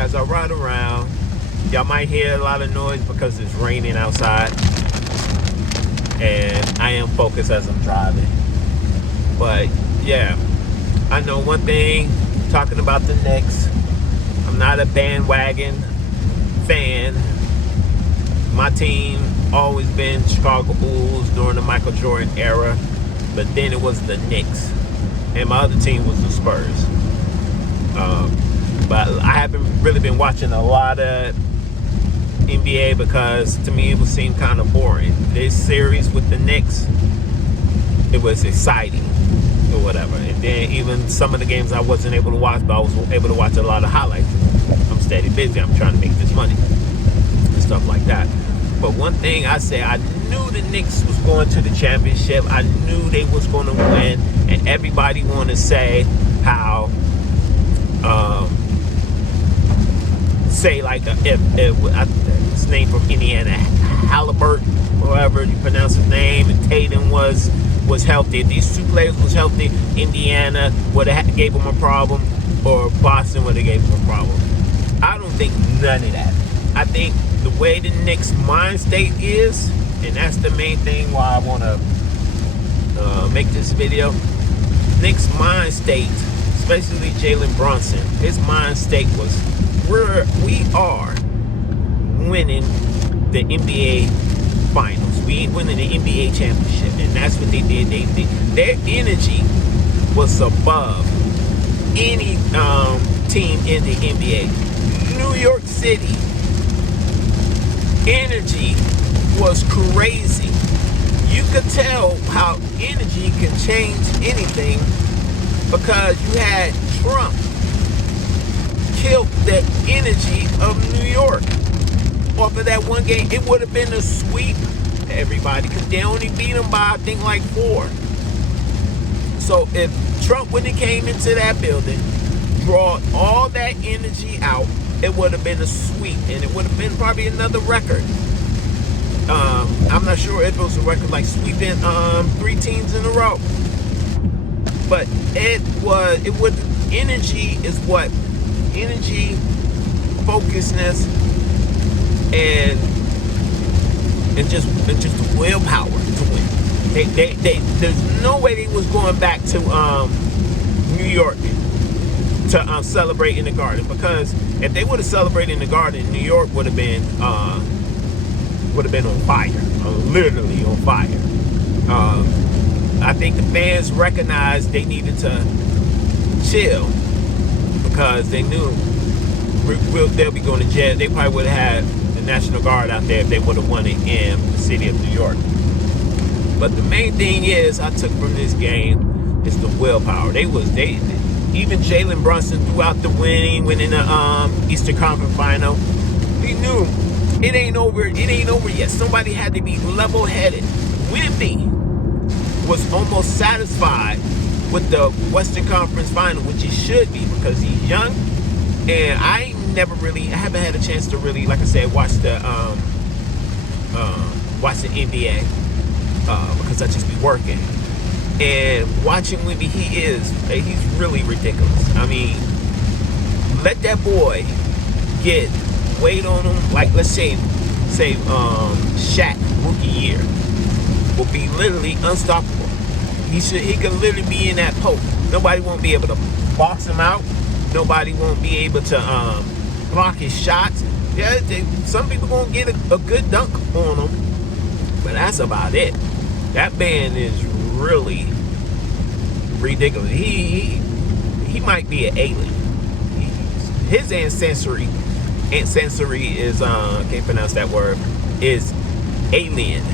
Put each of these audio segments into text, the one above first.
as I ride around, y'all might hear a lot of noise because it's raining outside, and I am focused as I'm driving. But yeah, I know one thing, talking about the Knicks, I'm not a bandwagon fan. My team always been Chicago Bulls during the Michael Jordan era, but then it was the Knicks, and my other team was the Spurs. But I haven't really been watching a lot of NBA because to me it would seem kind of boring. This series with the Knicks, it was exciting or whatever. And then even some of the games I wasn't able to watch, but I was able to watch a lot of highlights. I'm steady busy. I'm trying to make this money and stuff like that. But one thing I say, I knew the Knicks was going to the championship. I knew they was going to win, and everybody want to say how. Say like if his name from Indiana, Halliburton, however you pronounce his name, and Tatum was healthy. If these two players was healthy, Indiana would have gave them a problem, or Boston would have gave them a problem. I don't think none of that. I think the way the Knicks' mind state is, and that's the main thing why I want to make this video. Knicks' mind state, especially Jalen Brunson, his mind state was, we are winning the NBA finals. We ain't winning the NBA championship, and that's what they did. Their energy was above any team in the NBA. New York City energy was crazy. You could tell how energy can change anything because you had Trump killed the energy of New York. Off of that one game, it would have been a sweep, everybody, because they only beat them by, I think, like 4. So if Trump, when he came into that building, brought all that energy out, it would have been a sweep, and it would have been probably another record. I'm not sure if it was a record like sweeping 3 teams in a row, but energy is what. Energy, focusedness, and just the willpower to win. There's no way they was going back to New York to celebrate in the Garden, because if they would have celebrated in the Garden, New York would have been on fire, literally on fire. I think the fans recognized they needed to chill, because they knew they'll be going to jail. They probably would have had the National Guard out there if they would have won it in the city of New York. But the main thing is I took from this game is the willpower. Even Jalen Brunson throughout the winning the Eastern Conference Final, he knew it ain't over. It ain't over yet. Somebody had to be level-headed. Wemby was almost satisfied with the Western Conference Final, which he should be, because he's young, and I haven't had a chance to really, like I said, watch the NBA because I just be working. And watching Wemby, he's really ridiculous. I mean, let that boy get weight on him, like let's say Shaq rookie year will be literally unstoppable. He could literally be in that post. Nobody won't be able to box him out. Nobody won't be able to block his shots. Yeah, some people gonna get a good dunk on him, but that's about it. That man is really ridiculous. He might be an alien. His ancestry is can't pronounce that word, is alien.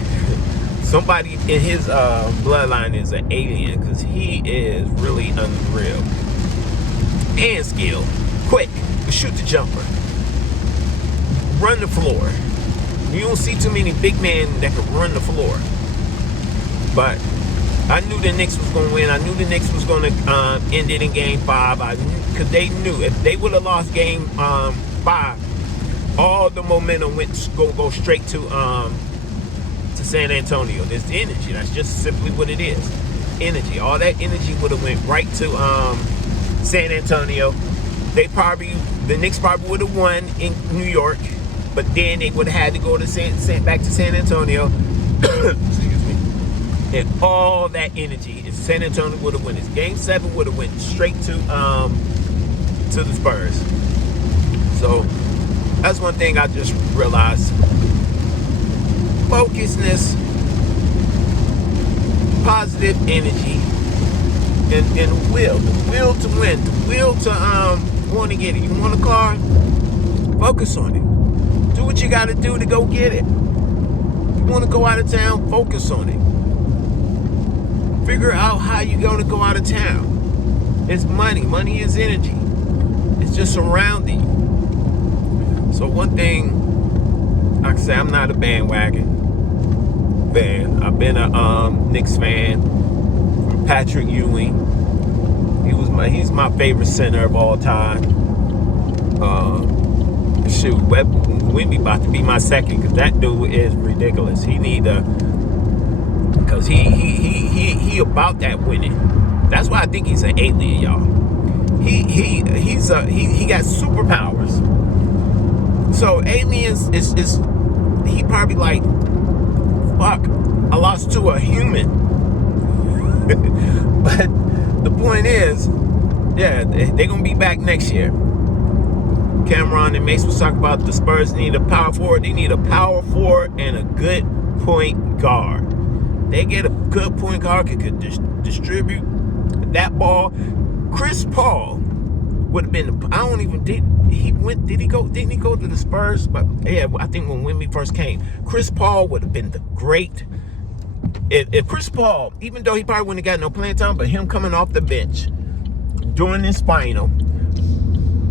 Somebody in his bloodline is an alien, because he is really unreal. Hand skill, quick, shoot the jumper, run the floor. You don't see too many big men that can run the floor. But I knew the Knicks was going to win. I knew the Knicks was going to end it in Game 5. Because they knew if they would have lost Game 5, all the momentum went go straight to San Antonio. There's energy. That's just simply what it is. Energy. All that energy would have went right to San Antonio. They probably The Knicks probably would have won in New York, but then they would have had to go to back to San Antonio. Excuse me. And all that energy, if San Antonio would have won this Game 7, would have went straight to the Spurs. So that's one thing I just realized. Focusness, positive energy, and the will to win, the will to want to get it. You want a car? Focus on it. Do what you got to do to go get it. You want to go out of town? Focus on it. Figure out how you're going to go out of town. It's money. Money is energy. It's just surrounding you. So one thing, like I say, I'm not a bandwagon fan. I've been a Knicks fan. Patrick Ewing. He's my favorite center of all time. Shoot, Wemby about to be my second, because that dude is ridiculous. He need a, because he about that winning. That's why I think he's an alien, y'all. He got superpowers. So aliens is he probably like, fuck, I lost to a human. But the point is, yeah, they're gonna be back next year. Cameron and Mace was talking about the Spurs need a power forward. They need a power forward and a good point guard. They get a good point guard who could distribute that ball. Chris Paul would have been. Didn't he go to the Spurs? But yeah, I think when Wemby first came, Chris Paul would have been the great. If Chris Paul, even though he probably wouldn't have got no playing time, but him coming off the bench during his final,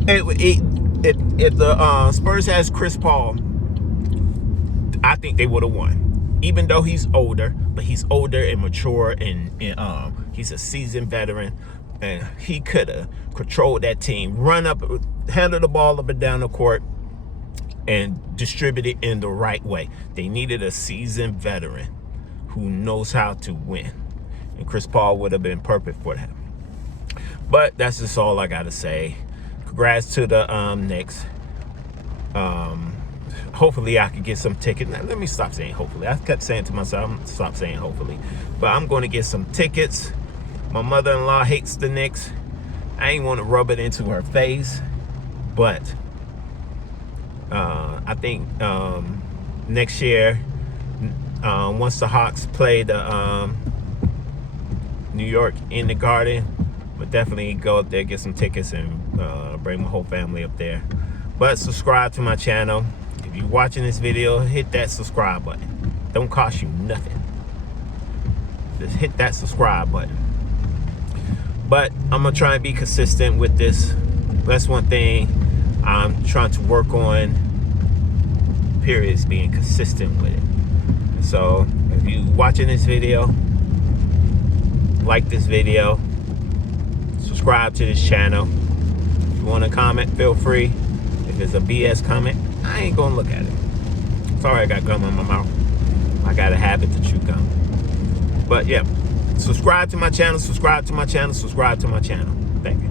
if the Spurs has Chris Paul, I think they would have won. Even though he's older, but he's older and mature, and he's a seasoned veteran, and he could have controlled that team, run up, handle the ball up and down the court, and distribute it in the right way. They needed a seasoned veteran who knows how to win, and Chris Paul would have been perfect for that. But that's just all I gotta say. Congrats to the Knicks. Hopefully I could get some tickets. Now, let me stop saying hopefully. I kept saying to myself, I'm gonna stop saying hopefully. But I'm going to get some tickets. My mother-in-law hates the Knicks. I ain't want to rub it into her face. But I think next year, once the Hawks play the New York in the Garden, but definitely go up there, get some tickets, and bring my whole family up there. But subscribe to my channel. If you're watching this video, hit that subscribe button. Don't cost you nothing. Just hit that subscribe button. But I'm gonna try and be consistent with this. That's one thing I'm trying to work on, period, is being consistent with it. So if you watching this video, like this video, subscribe to this channel. If you want to comment, feel free. If it's a BS comment, I ain't gonna look at it. Sorry, I got gum in my mouth. I got a habit to chew gum. But yeah, subscribe to my channel, subscribe to my channel, subscribe to my channel. Thank you.